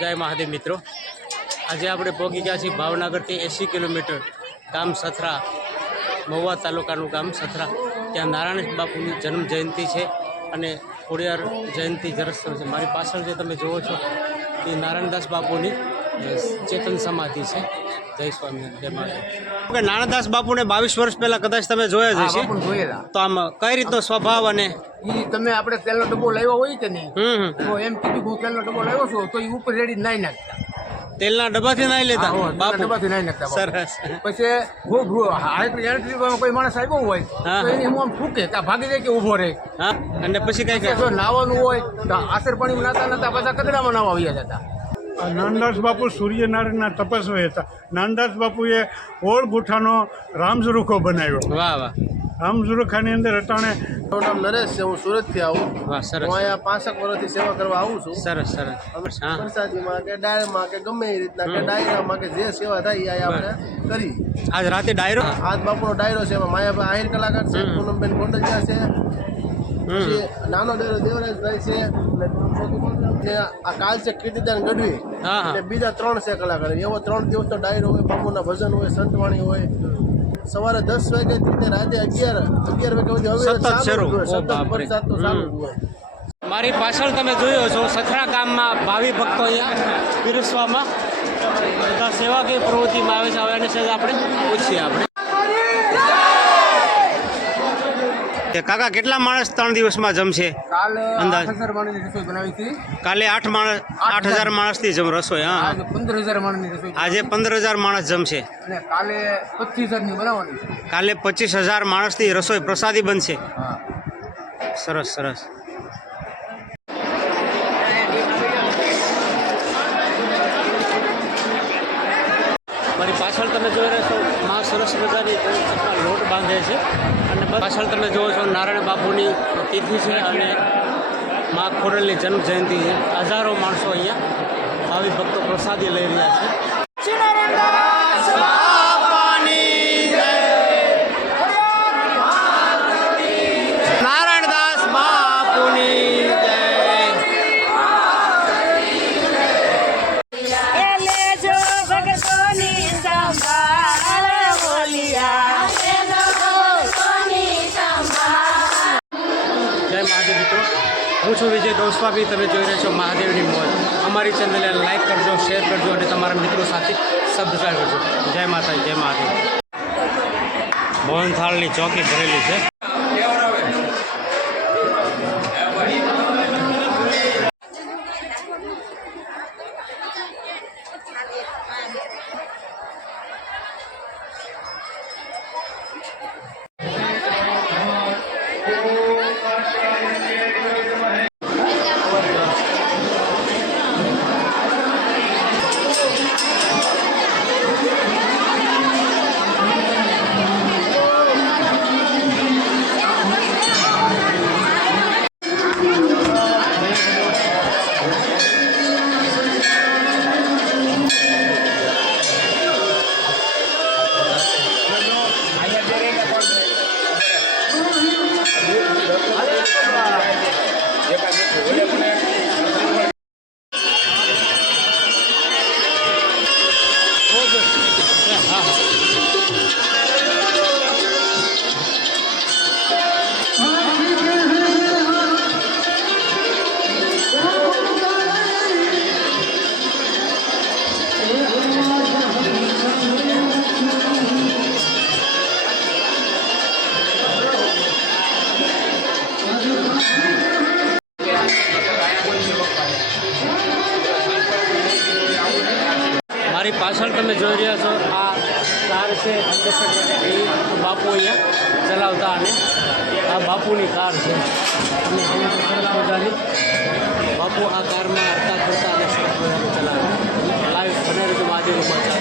जय महादेव मित्रों, आज आप पहुँची गया भावनगर थी 80 किलोमीटर गाम सथरा, महुआ तालुकाનું ગામ સથરા। ત્યાં નારાયણ બાપુની જન્મ જયંતિ છે અને ખોડિયાર જયંતિ જરસ્તર છે। મારી પાછળ જે તમે જોવો છો એ નારાયણદાસ બાપુની ચેતન સમાધિ છે। જય સ્વામિનારાયણ, જય મહાદેવ। નારાયણદાસ બાપુને 22 વર્ષ પહેલા કદાચ તમે જોયા જ હશે, તો આમ કઈ રીતનો સ્વભાવ અને તમે આપણે તેલનો ડબ્બો લાવ્યો હોય કે નહીં, તો એમ કીધું હું તેલનો ડબ્બો લાવ્યો છું, તો એ ઉપર રેડી નાઈ નાખતા, તેલના ડબ્બાથી નાઈ લેતા બાપુ, ડબ્બાથી નાઈ નાખતા। સરસ। પછી કોઈ માણસ આવ્યો હોય તો એની હું આમ ફૂકે કે ભાગી જાય કે ઊભો રહે। હા, અને પછી કઈ જો નાવાનું હોય તો આસર પાણીમાં નાતા નાતા પાછા કચરામાં નાવા આવ્યા જતા। નાનદાસ બાપુ સૂર્યનારાયણના તપસ્વી હતા। નાનદાસ બાપુએ ઓળ ગુઠાનો રામઝુરુખો બનાવ્યો। વાહ વાહ। રામઝુરુખાની અંદર અટાણે મારું નામ નરેશ છે, હું સુરતથી આવું। વાહ, સરસ। હું અહીંયા 5 વર્ષથી સેવા કરવા આવું છું। સરસ સરસ। પ્રસાદીમાં કે ડાયરામાં કે ગમે એ રીતના કે ડાયરામાં કે જે સેવા થાય એ આપણે કરી। આજ રાતે ડાયરો, આજ બાપુનો ડાયરો છે, એમાં માયાભાઈ આહિર કલાકાર છે, પૂનમબેન ગોંડલિયા છે, પછી નાનો ડાયરો દેવરાજભાઈ છે, ને આ કાલ છે કીર્તિદાન ગઢવી, અને બીજા 3 છે કલાકાર। એવો 3 દિવસનો ડાયરો હોય, બાપુના ભજન હોય, સંતવાણી હોય। સવારે 10 વાગ્યાથી રાતે 11 વાગ્યા સુધી હોય। મારી પાછળ તમે જોયો છો સથરા ગામમાં ભાવિ ભક્તો અહીંયા પીરસવામાં બધા સેવાકીય પ્રવૃત્તિમાં આવે છે। હવે એને સહેજ આપણે પૂછીએ આપણે કાકા કેટલા માણસ 3 દિવસમાં જમશે અંદાજ? કાલે 8,000 માણસની જમ રસોઈ। હા, 15,000 માણસની રસોઈ। આજે 15,000 માણસ જમશે, કાલે 25,000ની બનાવવાની છે। કાલે 25,000 માણસની રસોઈ પ્રસાદી બનશે। સરસ સરસ। મારી પાછળ તમે જોઈ રહ્યા છો માં સરસ મજાની લોટ બાંધે છે, અને પાછળ તમે જોવો છો નારાયણ બાપુની તિથિ છે અને માં ખોડલની જન્મ જયંતિ છે। હજારો માણસો અહીંયા ભાવિ ભક્તો પ્રસાદી લઈ રહ્યા છે। હું છું વિજય ગૌસ્વામી, તમે જોઈ રહ્યા છો મહાદેવની મોજ। અમારી ચેનલને લાઈક કરજો, શેર કરજો અને તમારા મિત્રો સાથે સબસ્ક્રાઈબ કરજો। જય માતાજી, જય મહાદેવ। મોહનથાળની ચોકી ભરેલી છે। મારી પાછળ તમે જોઈ રહ્યા છો આ કાર છે, એ બાપુ અહીંયા ચલાવતા, અને આ બાપુની કાર છે, અને સરસ મજાની બાપુ આ કારમાં હરતા ફરતા અને સરસ મજાનું ચલાવે। લાઈવ બને રહેજો મહાદેવનું પહોંચાડે।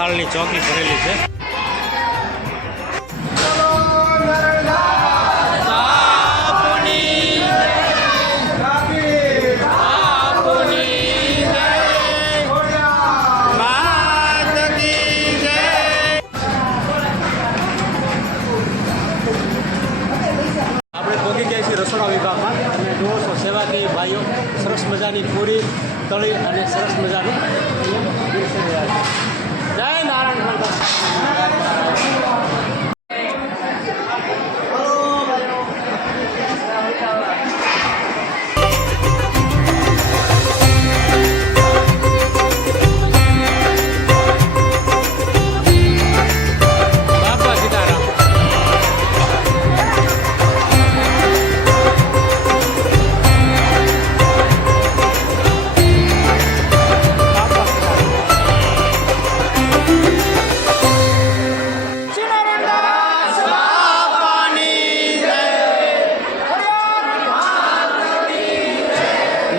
થાળની ચોકી ભરેલી છે. રસોડા વિભાગમાં અને જુઓ છો સેવાકીય ભાઈઓ સરસ મજાની પૂરી તળી અને સરસ મજાનું પીરસી રહ્યા છે. જય નારાયણ.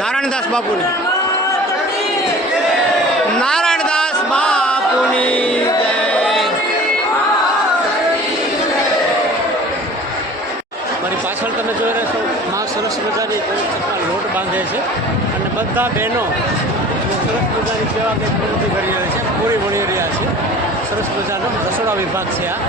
નારાયણદાસ બાપુની નારાયણદાસ બાપુની જય. મારી પાછળ તમે જોઈ રહ્યા છો માં સરસ મજાની લોટ બાંધે છે અને બધા બહેનો સરસ મજાની સેવા કંઈ પ્રવૃત્તિ કરી રહ્યા છે, પૂરી વણી રહ્યા છે. સરસ મજાનો રસોડા વિભાગ છે આ.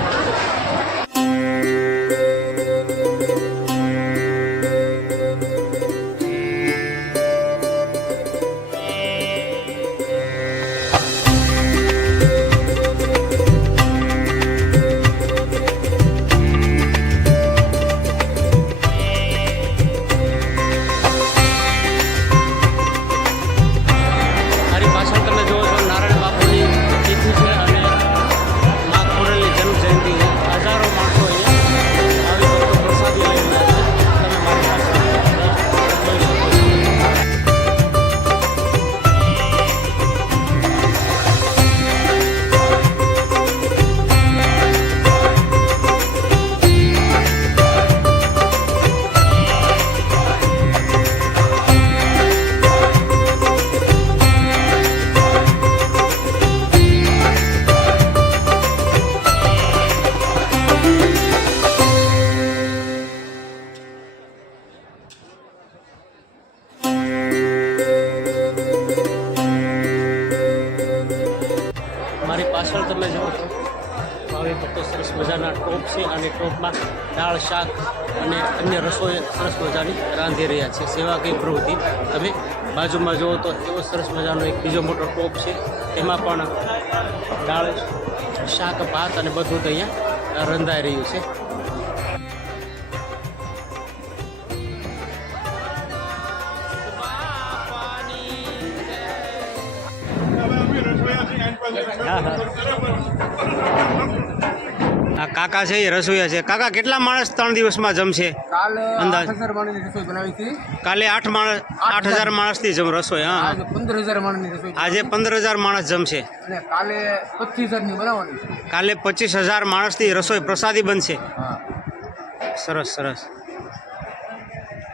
મારી પાછળ તમે જુઓ છો ભાવિ ભક્તો સરસ મજાના ટોપ છે અને ટોપમાં દાળ શાક અને અન્ય રસોઈ સરસ મજાની રાંધી રહ્યા છે. સેવાકીય પ્રવૃત્તિ તમે બાજુમાં જુઓ તો એવો સરસ મજાનો એક બીજો મોટો ટોપ છે, તેમાં પણ દાળ શાક ભાત અને બધું જ અહીંયા રંધાઈ રહ્યું છે. આ કાકા છે એ રસોઈયા છે. કાકા કેટલા માણસ 3 દિવસમાં જમશે અંદાજ? કાલે 8,000 માણસની જમ રસોઈ. હા, 15,000 માણસની રસોઈ. આજે 15,000 માણસ જમશે. અને કાલે 25,000ની બનાવવાની છે. કાલે 25,000 માણસની રસોઈ પ્રસાદી બનશે. સરસ સરસ.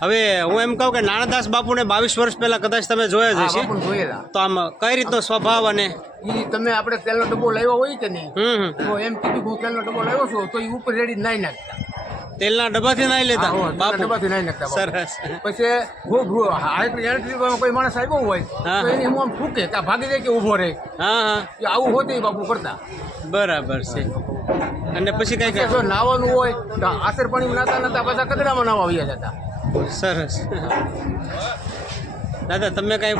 હવે હું એમ કહું કે નારાયણદાસ બાપુને 22 વર્ષ પહેલા કદાચ તમે જોયા જ હશે, જોયેલા. તો આમ કઈ રીતનો સ્વભાવ અને ઈ તમે આપણે તેલનો ડબ્બો લાવ્યો હોય કે નહીં, તો એમ કીધું હું તેલનો ડબ્બો લાવ્યો છું, તો એ ઉપર રેડી નાઈ નાખતા. તેલના ડબ્બાથી નાઈ લેતા બાપુ? ડબ્બાથી નાઈ નાખતા. સરસ. પછી કોઈ માણસ આવ્યો હોય તો એની હું આમ ફૂકે ત્યાં ભાગી જાય કે ઊભો રહે. હા હા, એ આવું હોતે બાપુ કરતા. બરાબર છે. અને પછી કઈ કઈ જો નાવાનું હોય તો આસર પાણીમાં નાતા નાતા પાછા કચરામાં નાવા આવ્યા જતા. સરસ. દાદા તમે કઈ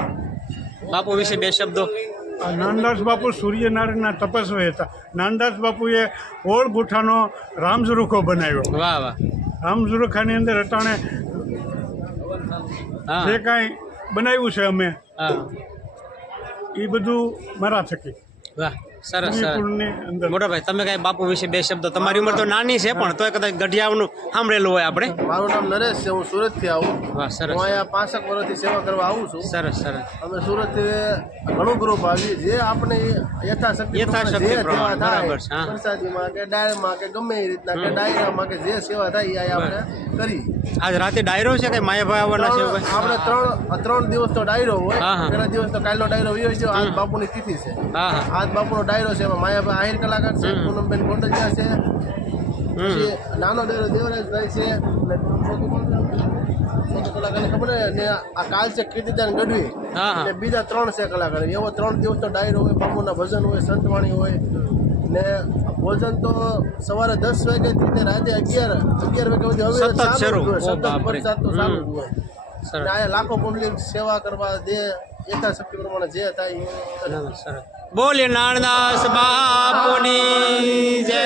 બાપુ વિશે 2 શબ્દો? નાનદાસ બાપુ સૂર્યનારાયણના તપસ્વી હતા. નાનદાસ બાપુએ ઓળ ગુઠાનો રામઝરૂખો બનાવ્યો. વાહ વાહ. રામઝરૂખાની અંદર અટાણે હા જે કાંઈ બનાવ્યું છે અમે હા, એ બધું મારા થકી. વાહ સરસ સરસ. સ્વિમિંગ અંદર મોટા ભાઈ તમે કઈ બાપુ વિશે 2 શબ્દો? તમારી ઉંમર તો નાની છે પણ તોય કદાચ ગઢિયાનું સાંભળેલું હોય આપણે. મારું નામ નરેશ છે, હું સુરતથી આવું. વાહ સરસ. હું અહીંયા 5 વર્ષથી સેવા કરવા આવું છું. સરસ સરસ. અમે સુરતથી ઘણું ગ્રુપ આવીએ, જે આપણે યથાશક્તિ યથાશક્તિ જે પ્રમાણે, સેવા થાય, બરાબર છે, હા. પ્રસાદીમાં કે ડાયરમાં કે ગમે એ રીતના કે ડાયરામાં કે જે સેવા થાય એ આપણે કરી. આજ રાતે ડાયરો છે કે માયાભાઈ આવવાના છે એવું કઈ? આપણે 3 દિવસ તો ડાયરો હોય. હા, હા. પહેલા દિવસ તો કાલનો ડાયરો વયો ગયો. આજ બાપુની તિથિ છે. હા હા આજ બાપુનો ડાયરો છે એમાં માયાભાઈ આહિર કલાકાર છે, પૂનમબેન ગોંડલિયા છે, પછી નાનો ડેરો દેવરાજભાઈ છે, અને ચોથું કલાકારને ખબર ને આ કાલ છે કીર્તિદાન ગઢવી, અને બીજા 3 છે કલાકાર. એવો 3 દિવસનો ડાયરો હોય, બાપુના ભજન હોય, સંતવાણી હોય, ને ભોજન તો સવારે 10 વાગ્યાથી તે રાતે 11 વાગ્યા સુધી સતત શરૂ. સતત વરસાદ તો ચાલુ જ હોય. અને અહીંયા લાખો પબ્લિક સેવા કરવા દે, યથાશક્તિ પ્રમાણે જે થાય. બોલે નારદાસ બાપુની જય.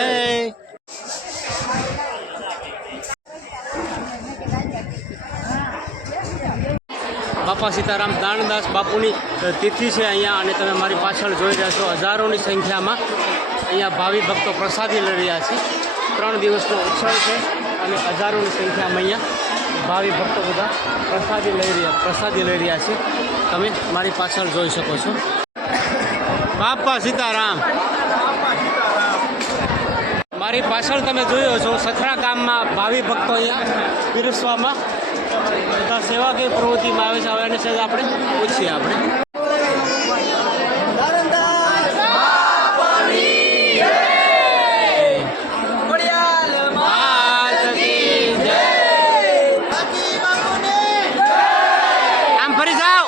બાપા સીતારામ નારણદાસ બાપુની તિથિ છે અહીંયા, અને તમે મારી પાછળ જોઈ રહ્યા છો હજારોની સંખ્યામાં અહીંયા ભાવિ ભક્તો પ્રસાદી લઈ રહ્યા છે. 3 દિવસનો ઉત્સવ છે અને હજારોની સંખ્યામાં અહીંયા ભાવિ ભક્તો બધા પ્રસાદી લઈ રહ્યા છે. તમે મારી પાછળ જોઈ શકો છો. બાપા સીતારામ. મારી પાછળ તમે જોયો છો સથરા ગામમાં ભાવિ ભક્તો અહીંયા પીરસવામાં બધા સેવાકીય પ્રવૃત્તિમાં આવે છે. હવે એની સાથે આપણે પૂછીએ આપણે. આમ ફરી જાઓ,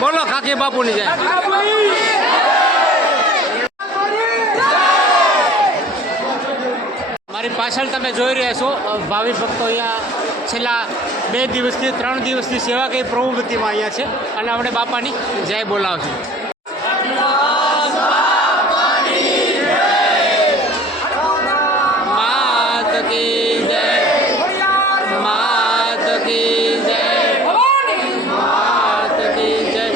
બોલો ખાકી બાપુની જય. મારી પાછળ તમે જોઈ રહ્યા છો ભાવિ ભક્તો અહીંયા છેલ્લા 2 દિવસથી 3 દિવસથી સેવાકીય પ્રવૃત્તિમાં અહીંયા છે, અને આપણે બાપાની જય બોલાવશું. માત કી જય, માત કી જય, માત કી જય,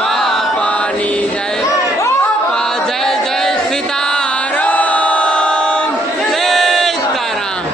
બાપાની જય. જય જય સીતારામ, જય સીતારામ.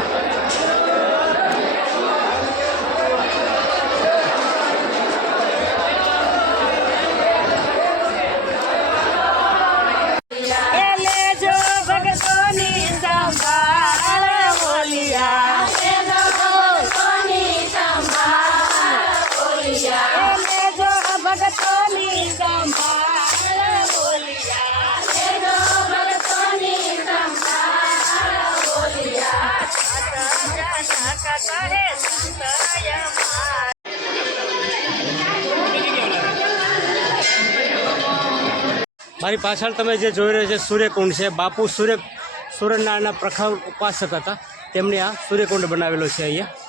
મારી પાછળ તમે જે જોઈ રહ્યા છે સૂર્યકુંડ છે. બાપુ સૂર્યનારાયણના પ્રખર ઉપાસક હતા, તેમણે આ સૂર્યકુંડ બનાવેલો છે અહીંયા.